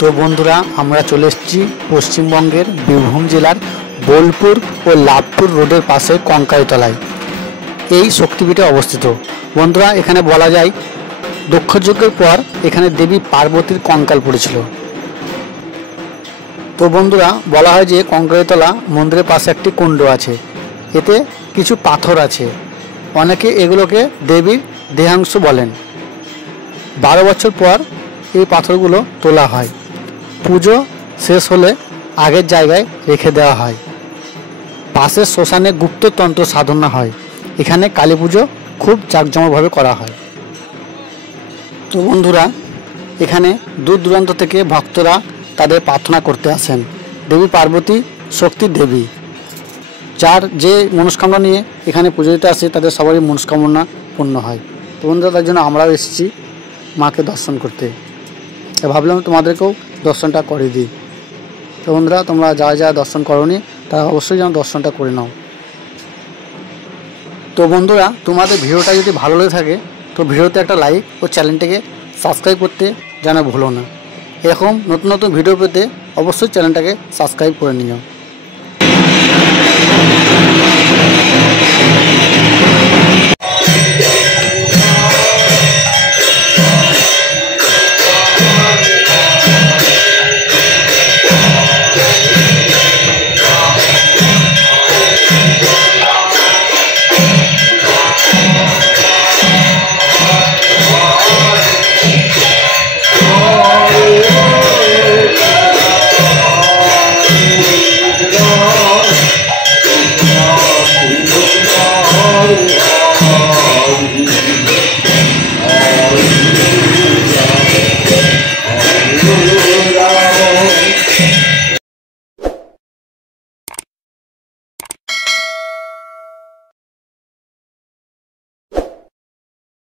তো বন্ধুরা আমরা চলে এসেছি পশ্চিমবঙ্গের বীরভূম জেলার বোলপুর ও লাভপুর রোডের পাশে কঙ্কালীতলায়। এই শক্তিপীঠে অবস্থিত। বন্ধুরা এখানে বলা যায় দক্ষযজ্ঞের পর এখানে দেবী পার্বতীর কঙ্কাল পড়েছিল। তো বন্ধুরা বলা হয় যে কঙ্কালীতলা মন্দিরের পাশে একটি কুণ্ড আছে, এতে কিছু পাথর আছে, অনেকে এগুলোকে দেবীর দেহাংশ বলেন। 12 বছর পর এই পাথরগুলো তোলা হয়, পুজো শেষ হলে আগের জায়গায় রেখে দেওয়া হয়। পাশের শ্মশানে গুপ্ততন্ত্র সাধনা হয়। এখানে কালী পুজো খুব জাঁকজমকভাবে করা হয়। তো বন্ধুরা এখানে দূর দূরান্ত থেকে ভক্তরা তাদের প্রার্থনা করতে আসেন। দেবী পার্বতী শক্তির দেবী, যার যে মনস্কামনা নিয়ে এখানে পুজো দিতে আসে তাদের সবারই মনস্কামনা পূর্ণ হয়। তো বন্ধুরা তার জন্য আমরাও এসেছি মাকে দর্শন করতে, ভাবলাম তোমাদেরকেও দর্শনটা করে দিই। তো বন্ধুরা তোমরা যা যা দর্শন করোনি তারা অবশ্যই যেন দর্শনটা করে নাও। তো বন্ধুরা তোমাদের ভিডিওটা যদি ভালো লেগে থাকে তো ভিডিওতে একটা লাইক ও চ্যানেলটাকে সাবস্ক্রাইব করতে যেন ভুলো না। এরকম নতুন নতুন ভিডিও পেতে অবশ্যই চ্যানেলটাকে সাবস্ক্রাইব করে নিও।